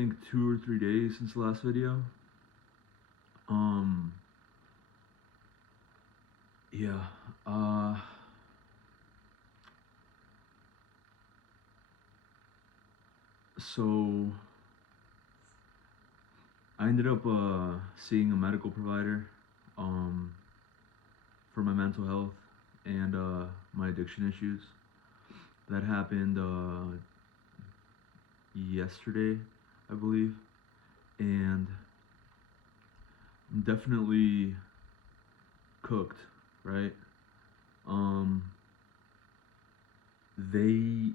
think 2 or 3 days since the last video. Um, yeah. Uh, so I ended up seeing a medical provider, um, for my mental health and my addiction issues. That happened yesterday, I believe, and I'm definitely cooked, right? Um, they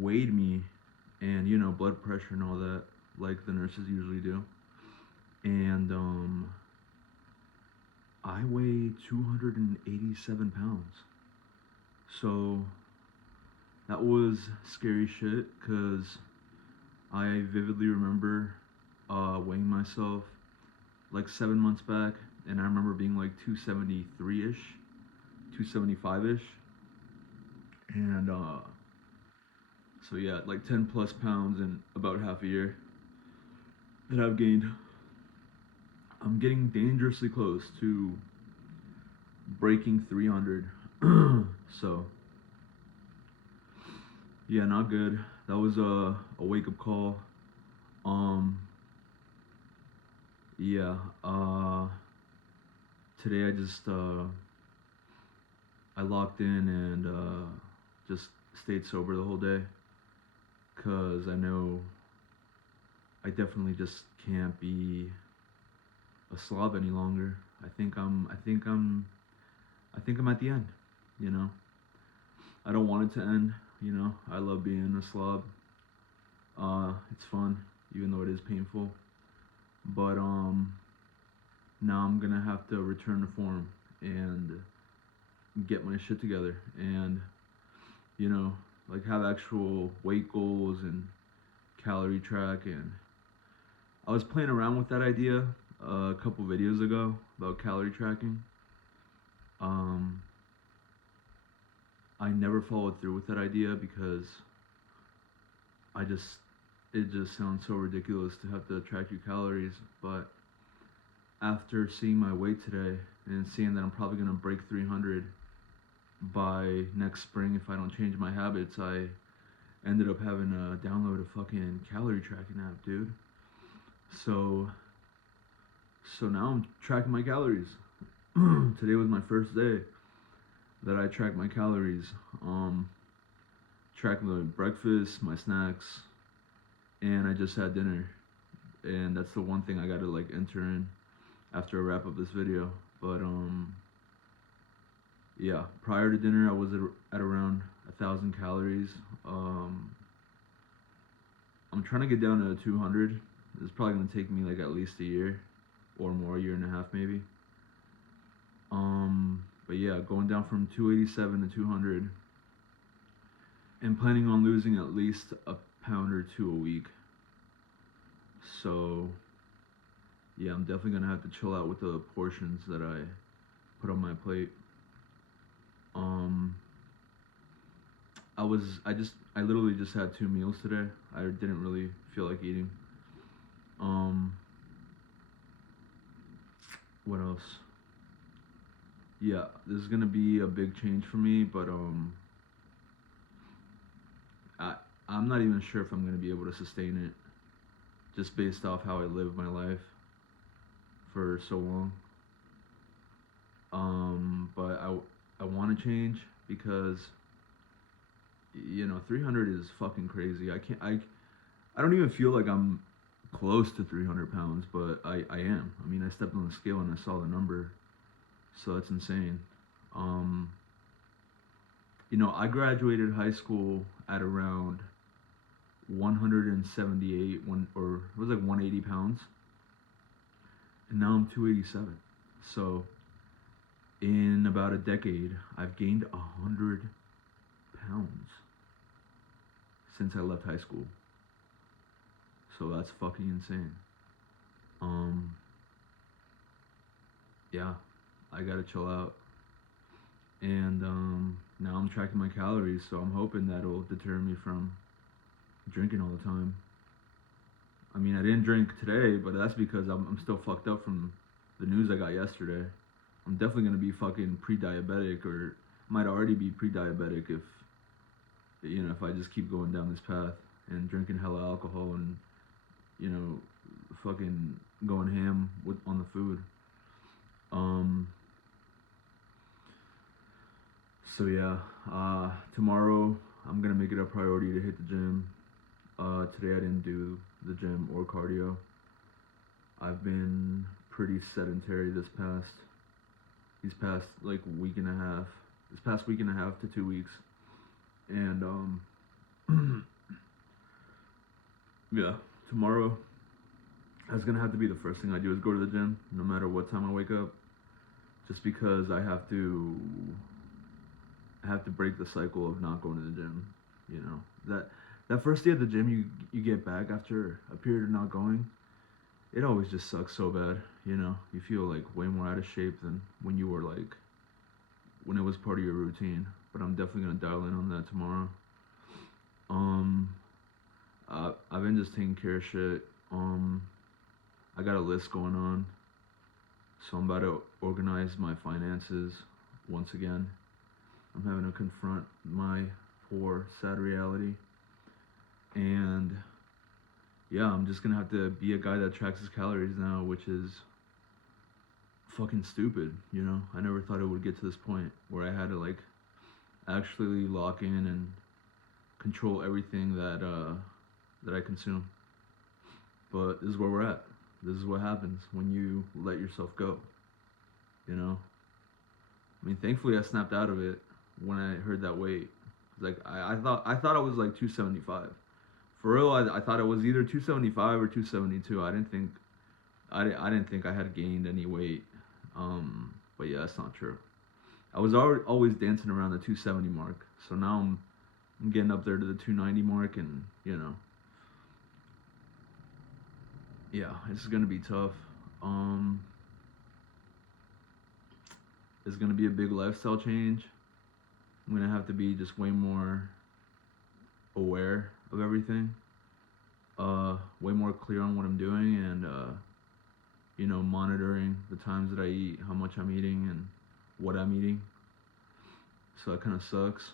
weighed me, and blood pressure and all that, like the nurses usually do, and I weigh 287 pounds. So that was scary shit, because I vividly remember weighing myself like 7 months back, and I remember being like 273 ish, 275 ish, and so yeah, like 10 plus pounds in about half a year that I've gained. I'm getting dangerously close to breaking 300. So yeah, not good. That was a wake up call. Um, yeah. Today I locked in and just stayed sober the whole day, cause I know I definitely just can't be a slob any longer. I think I'm at the end. You know, I don't want it to end. I love being a slob. It's fun, even though it is painful. But now I'm gonna have to return to form and get my shit together, and you know, like have actual weight goals and calorie track. And I was playing around with that idea a couple videos ago about calorie tracking. Um, I never followed through with that idea because I just it just sounds so ridiculous to have to track your calories. But after seeing my weight today and seeing that I'm probably gonna break 300 by next spring if I don't change my habits, I ended up having to download a fucking calorie tracking app, dude. So now I'm tracking my calories. Today was my first day that I tracked my calories. Tracked my breakfast, my snacks, and I just had dinner. And that's the one thing I gotta like enter in after I wrap up this video. But yeah, prior to dinner I was at around 1,000 calories. I'm trying to get down to 200. It's probably gonna take me like at least a year or more, a year and a half maybe. But yeah, going down from 287 to 200, and planning on losing at least a pound or two a week. So yeah, I'm definitely gonna have to chill out with the portions that I put on my plate. Um, I literally just had 2 meals today. I didn't really feel like eating. What else? Yeah, this is gonna be a big change for me, but I I'm not even sure if I'm gonna be able to sustain it, just based off how I lived my life for so long. But I want to change because 300 is fucking crazy. I don't even feel like I'm close to 300 pounds, but I am. I mean, I stepped on the scale and I saw the number, so that's insane. Um, I graduated high school at around 178, or it was like 180 pounds, and now I'm 287. So in about a decade, I've gained 100 pounds since I left high school. So that's fucking insane. Yeah, I gotta chill out. And now I'm tracking my calories, so I'm hoping that'll deter me from drinking all the time. I mean, I didn't drink today, but that's because I'm still fucked up from the news I got yesterday. I'm definitely gonna be fucking pre-diabetic, or might already be pre-diabetic if I just keep going down this path and drinking hella alcohol and you know, fucking going ham on the food. Um. So yeah, tomorrow I'm gonna make it a priority to hit the gym. Today I didn't do the gym or cardio. I've been pretty sedentary these past like week and a half, this past week and a half to 2 weeks, and yeah, tomorrow that's gonna have to be the first thing I do is go to the gym, no matter what time I wake up, just because I have to break the cycle of not going to the gym. You know that first day at the gym you get back after a period of not going. It always just sucks so bad. You feel like way more out of shape than when you were like when it was part of your routine. But I'm definitely gonna dial in on that tomorrow. Um, I've been just taking care of shit. I got a list going on, so I'm about to organize my finances once again. I'm having to confront my poor, sad reality. And yeah, I'm just gonna have to be a guy that tracks his calories now, which is fucking stupid. I never thought it would get to this point where I had to like actually lock in and control everything that I consume. But this is where we're at. This is what happens when you let yourself go. I mean, thankfully I snapped out of it when I heard that weight. Like I thought I was like 275. For real, I thought it was either 275 or 272. I didn't think I had gained any weight. But yeah, that's not true. I was always dancing around the 270 mark. So now I'm getting up there to the 290 mark, and yeah, this is gonna be tough. Um, it's gonna be a big lifestyle change. I'm gonna have to be just way more aware of everything. Way more clear on what I'm doing, and monitoring the times that I eat, how much I'm eating, and what I'm eating. So that kind of sucks,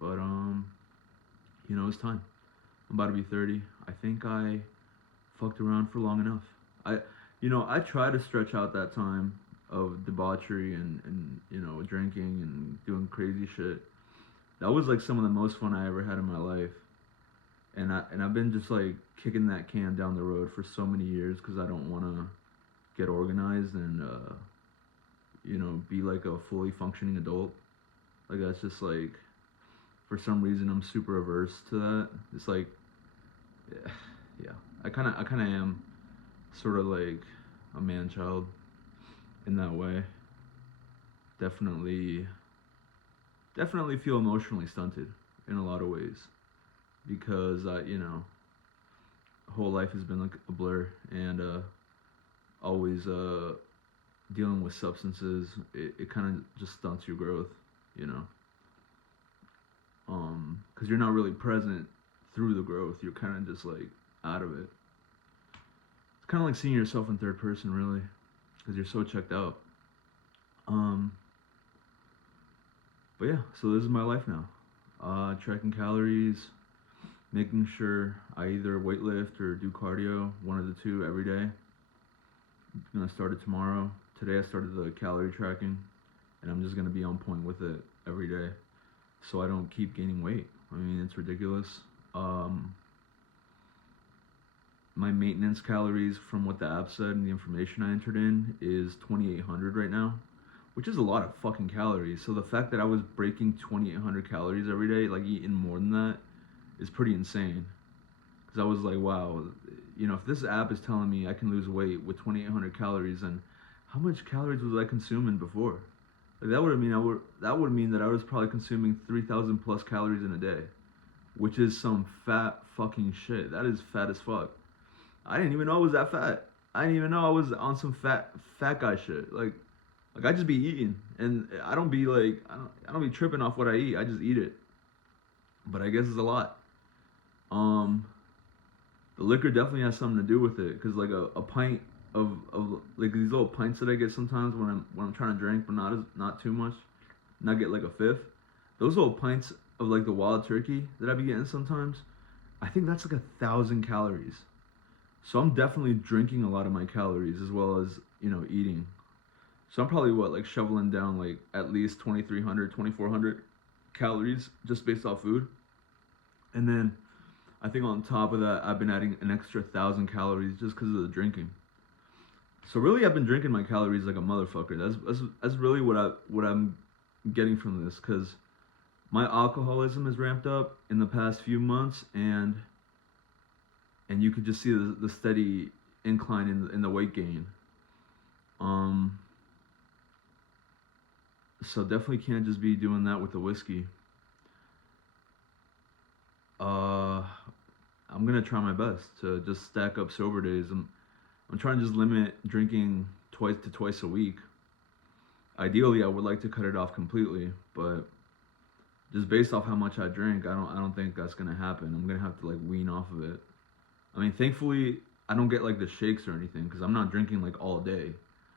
but it's time. I'm about to be 30. I think I fucked around for long enough. I try to stretch out that time of debauchery and drinking and doing crazy shit. That was like some of the most fun I ever had in my life. And I've been just like kicking that can down the road for so many years because I don't want to get organized and be like a fully functioning adult. Like that's just like, for some reason I'm super averse to that. It's like, yeah, I kind of am sort of like a man child in that way. Definitely feel emotionally stunted in a lot of ways because whole life has been like a blur, and always dealing with substances, it kind of just stunts your growth, you know because you're not really present through the growth. You're kind of just like out of it. It's kind of like seeing yourself in third person, really, because you're so checked out. But yeah, so this is my life now. Tracking calories, making sure I either weightlift or do cardio, one of the two every day. I'm gonna start it tomorrow. Today I started the calorie tracking, and I'm just gonna be on point with it every day, so I don't keep gaining weight. I mean, it's ridiculous. My maintenance calories from what the app said and the information I entered in is 2,800 right now, which is a lot of fucking calories. So the fact that I was breaking 2,800 calories every day, like eating more than that, is pretty insane. Because I was like, wow, if this app is telling me I can lose weight with 2,800 calories, then how much calories was I consuming before? Like that would mean that I was probably consuming 3,000 plus calories in a day, which is some fat fucking shit. That is fat as fuck. I didn't even know I was that fat. I didn't even know I was on some fat guy shit. Like I just be eating, and I don't be tripping off what I eat. I just eat it. But I guess it's a lot. The liquor definitely has something to do with it, cause like a pint of like these little pints that I get sometimes when I'm trying to drink, but not too much, and I get like a fifth. Those little pints of like the wild turkey that I be getting sometimes, I think that's like 1,000 calories. So I'm definitely drinking a lot of my calories as well as eating. So I'm probably what like shoveling down like at least 2,300, 2,400 calories just based off food, and then I think on top of that I've been adding an extra 1,000 calories just because of the drinking. So really, I've been drinking my calories like a motherfucker. That's really what I'm getting from this, because my alcoholism has ramped up in the past few months, and you could just see the steady incline in the weight gain. Um, so definitely can't just be doing that with the whiskey. Uh, I'm gonna try my best to just stack up sober days. I'm trying to just limit drinking twice a week. Ideally, I would like to cut it off completely, but just based off how much I drink, I don't think that's gonna happen. I'm gonna have to like wean off of it. I mean, thankfully, I don't get like the shakes or anything because I'm not drinking like all day.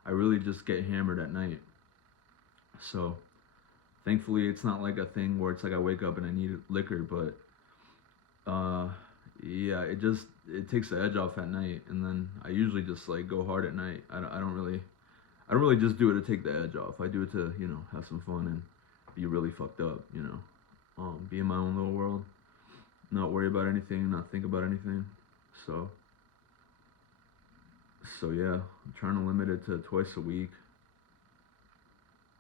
I really just get hammered at night. So thankfully, it's not like a thing where it's like I wake up and I need liquor. But uh, yeah, it takes the edge off at night, and then I usually just like go hard at night. I don't really just do it to take the edge off. I do it to have some fun and be really fucked up. Be in my own little world, not worry about anything, not think about anything. So yeah, I'm trying to limit it to twice a week,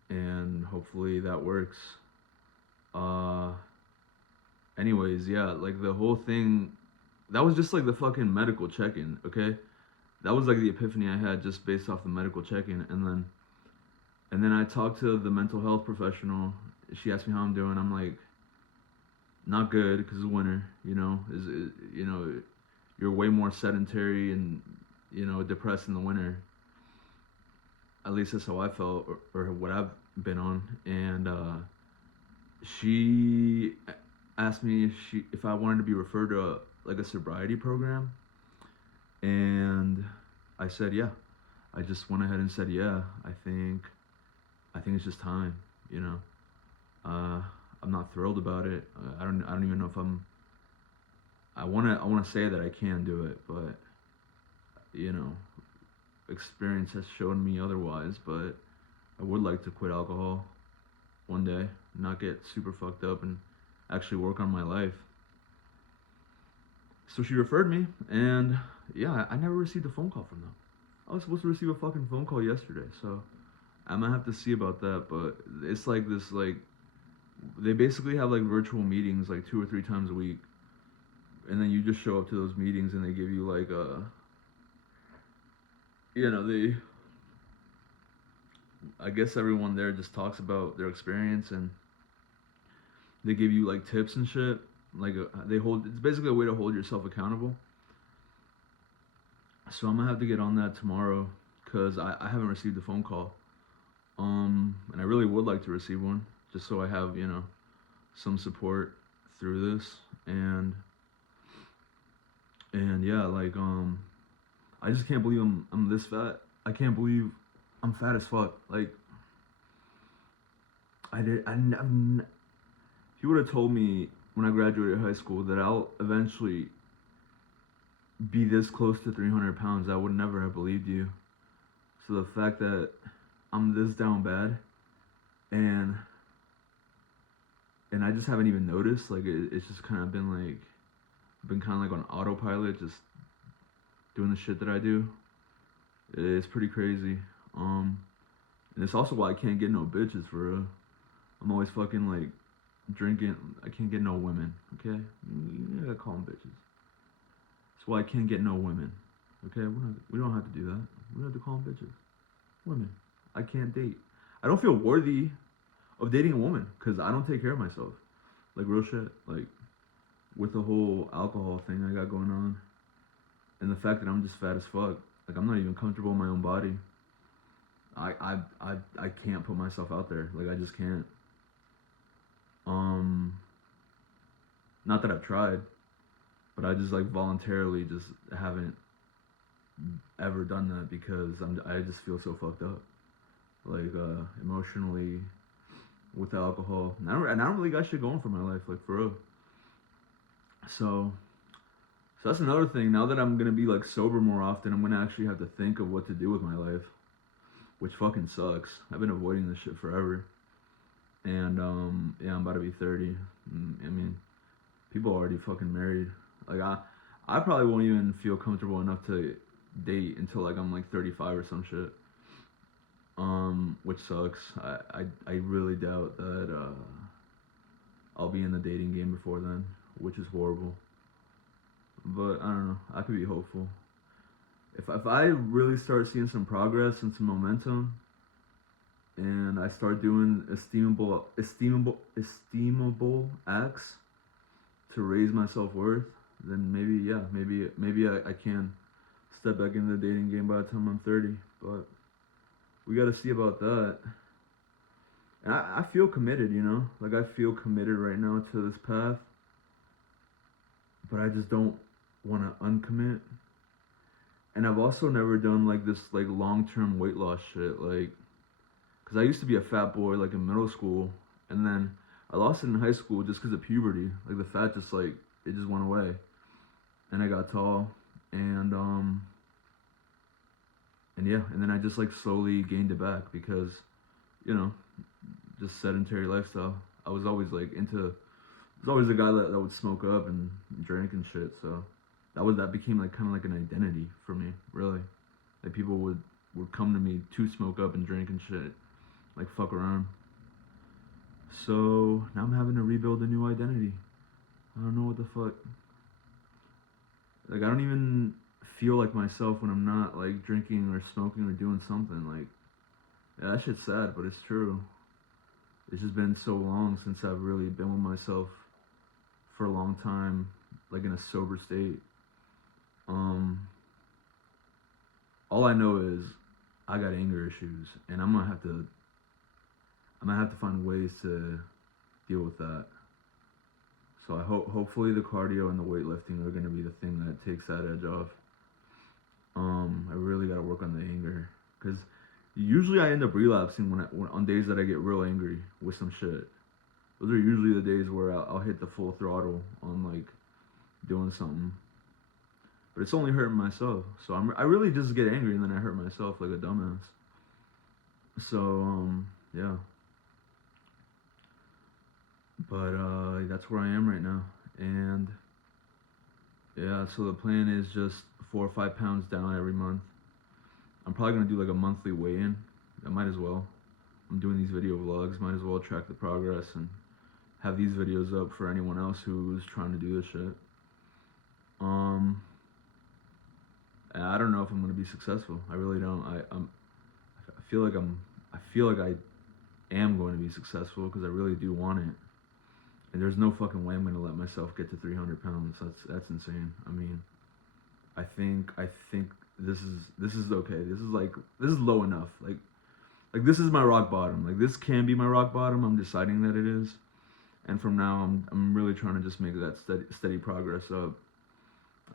and hopefully that works. Uh, anyways, yeah, like the whole thing, that was just like the fucking medical check-in, okay? That was like the epiphany I had just based off the medical check-in, and then I talked to the mental health professional. She asked me how I'm doing. I'm like, not good because it's winter. You're way more sedentary and depressed in the winter. At least that's how I felt, or what I've been on. And she asked me if I wanted to be referred to like a sobriety program, and I said yeah. I just went ahead and said yeah. I think it's just time. You know, uh, I'm not thrilled about it. I don't even know if I'm. I wanna say that I can do it, but you know, experience has shown me otherwise. But I would like to quit alcohol one day, not get super fucked up, and actually work on my life. So she referred me, and yeah, I never received a phone call from them. I was supposed to receive a fucking phone call yesterday, so I'm gonna have to see about that. But it's like this, like they basically have like virtual meetings like 2 or 3 times a week, and then you just show up to those meetings, and they give you like they, I guess everyone there just talks about their experience, and they give you like tips and shit. Like they hold, it's basically a way to hold yourself accountable. So I'm gonna have to get on that tomorrow because I haven't received a phone call. And I really would like to receive one just so I have some support through this. And yeah, like I just can't believe I'm this fat. I can't believe I'm fat as fuck. Like I did I if you would have told me when I graduated high school that I'll eventually be this close to 300 pounds, I would never have believed you. So the fact that I'm this down bad, and I just haven't even noticed. Like it's just kind of been kind of like on autopilot, just doing the shit that I do. It's pretty crazy. And it's also why I can't get no bitches for real. I'm always fucking like drinking. I can't get no women. Okay, you gotta call them bitches. That's why I can't get no women. Okay, we don't have to do that. We don't have to call them bitches. Women. I can't date. I don't feel worthy of dating a woman because I don't take care of myself. Like real shit. Like with the whole alcohol thing I got going on, and the fact that I'm just fat as fuck. Like I'm not even comfortable in my own body. I can't put myself out there. Like I just can't. Not that I've tried. but I just like voluntarily just haven't ever done that because I just feel so fucked up, like emotionally with alcohol. And I don't really got shit going for my life, like for real. So so that's another thing. Now that I'm gonna be like sober more often, I'm gonna actually have to think of what to do with my life, which fucking sucks. I've been avoiding this shit forever, and yeah, I'm about to be 30. I mean, people are already fucking married. Like I probably won't even feel comfortable enough to date until like I'm like 35 or some shit. Which sucks. I really doubt that I'll be in the dating game before then, which is horrible. But I don't know. I could be hopeful. If I really start seeing some progress and some momentum, and I start doing esteemable acts to raise my self worth, then maybe yeah, maybe I can step back into the dating game by the time I'm 30. But we got to see about that. And I feel committed, you know, like I feel committed right now to this path, but I just don't want to uncommit. And I've also never done like this like long term weight loss shit, like, cause I used to be a fat boy like in middle school, and then I lost it in high school just cause of puberty. Like the fat just like it just went away, and I got tall, and and yeah, and then I just like slowly gained it back because, you know, just sedentary lifestyle. I was always like into, I was always the guy that would smoke up and drink and shit. So that became like kind of like an identity for me, really. Like people would come to me to smoke up and drink and shit, like fuck around. So now I'm having to rebuild a new identity. I don't know what the fuck. Like I don't even feel like myself when I'm not like drinking or smoking or doing something. Like yeah, that shit's sad, but it's true. It's just been so long since I've really been with myself for a long time, like in a sober state. Um, all I know is I got anger issues, and I'm gonna have to find ways to deal with that. So I hope hopefully the cardio and the weightlifting are gonna be the thing that takes that edge off. I really gotta work on the anger, cause usually I end up relapsing when on days that I get real angry with some shit. Those are usually the days where I'll hit the full throttle on like doing something. But it's only hurting myself. So I really just get angry and then I hurt myself like a dumbass. So yeah. But that's where I am right now. And yeah, so the plan is just 4 or 5 pounds down every month. I'm probably gonna do like a monthly weigh-in. I might as well. I'm doing these video vlogs. Might as well track the progress and have these videos up for anyone else who's trying to do this shit. And I don't know if I'm gonna be successful. I really don't. I feel like I feel like I am going to be successful because I really do want it. And there's no fucking way I'm gonna let myself get to 300 pounds. That's insane. I mean, I think this is okay. This is low enough. Like this is my rock bottom. Like this can be my rock bottom. I'm deciding that it is. And from now I'm really trying to just make that steady progress up.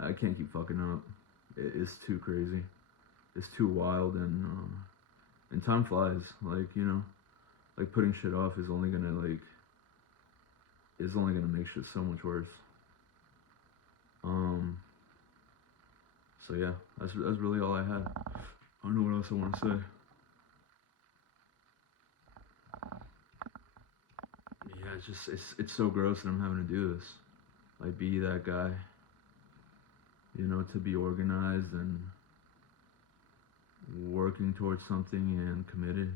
I can't keep fucking up. It's too crazy. It's too wild, and time flies. Like, you know, like putting shit off is only gonna make shit so much worse. So yeah, that's really all I had. I don't know what else I want to say. Yeah, it's so gross that I'm having to do this. Like be that guy. You know, to be organized and working towards something and committed.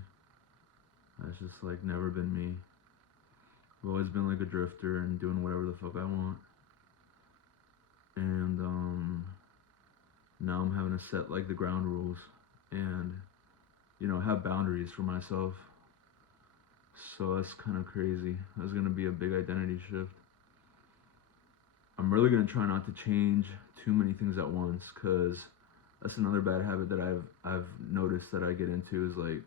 That's just like never been me. I've always been like a drifter and doing whatever the fuck I want. And now I'm having to set like the ground rules and, you know, have boundaries for myself. So that's kind of crazy. That's gonna be a big identity shift. I'm really gonna try not to change too many things at once, cause that's another bad habit that I've noticed that I get into is like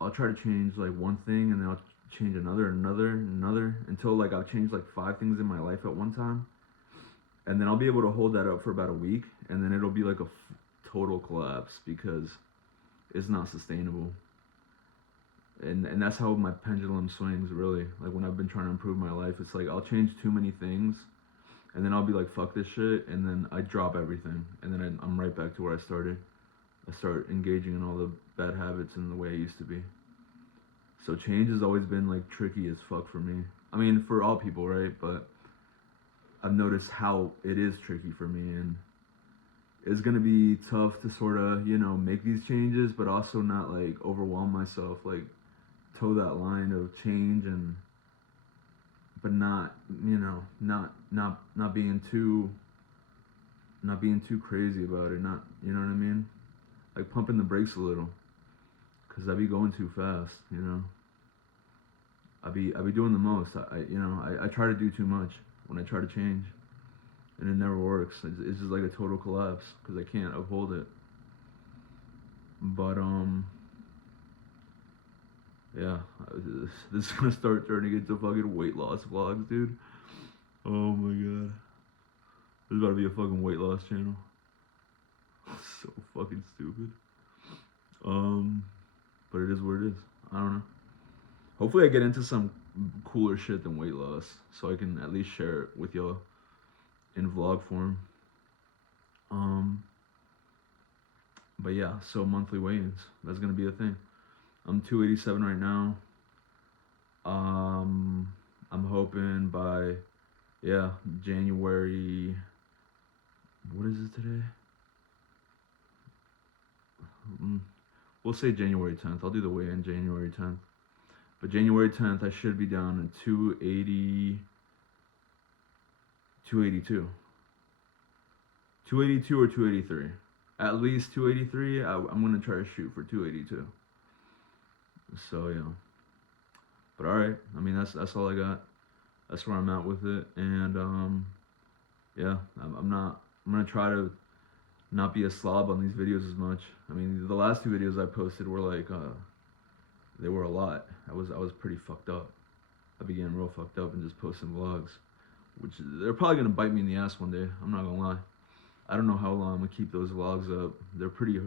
I'll try to change like one thing and then I'll change another until like I've changed like 5 things in my life at one time, and then I'll be able to hold that up for about a week, and then it'll be like a total collapse because it's not sustainable. And that's how my pendulum swings, really. Like when I've been trying to improve my life, it's like I'll change too many things, and then I'll be like, fuck this shit, and then I drop everything, and then I'm right back to where I started. I start engaging in all the bad habits and the way I used to be. So change has always been like tricky as fuck for me. I mean, for all people, right? But I've noticed how it is tricky for me, and it's gonna be tough to sort of, make these changes, but also not like overwhelm myself, like toe that line of change, and but not, not being too crazy about it. Not, you know what I mean? Like pumping the brakes a little, cause I be going too fast, I be doing the most. I try to do too much when I try to change, and it never works. It's just like a total collapse because I can't uphold it. But yeah, this is gonna start turning into fucking weight loss vlogs, dude. Oh my god, there's about to be a fucking weight loss channel. So fucking stupid. But it is what it is. I don't know. Hopefully, I get into some cooler shit than weight loss, so I can at least share it with y'all in vlog form. But yeah, so monthly weigh-ins. That's gonna be a thing. I'm 287 right now. I'm hoping by January. What is it today? We'll say January 10th. I'll do the weigh-in January 10th. But January 10th, I should be down in 280, 282. 282 or 283. At least 283. I'm going to try to shoot for 282. So, yeah. But alright. I mean, that's all I got. That's where I'm at with it. And, yeah. I'm going to try to not be a slob on these videos as much. I mean, the last two videos I posted were like, they were a lot. I was pretty fucked up. I began real fucked up and just posting vlogs, which they're probably gonna bite me in the ass one day. I'm not gonna lie. I don't know how long I'm gonna keep those vlogs up. They're pretty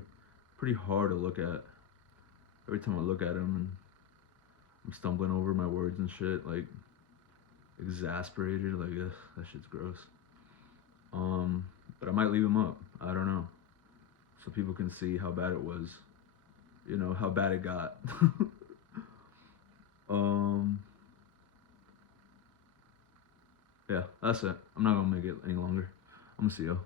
hard to look at. Every time I look at them, and I'm stumbling over my words and shit, like exasperated. Like, ugh, that shit's gross. But I might leave them up. I don't know, so people can see how bad it was. How bad it got. Yeah, that's it. I'm not gonna make it any longer. I'm gonna see y'all.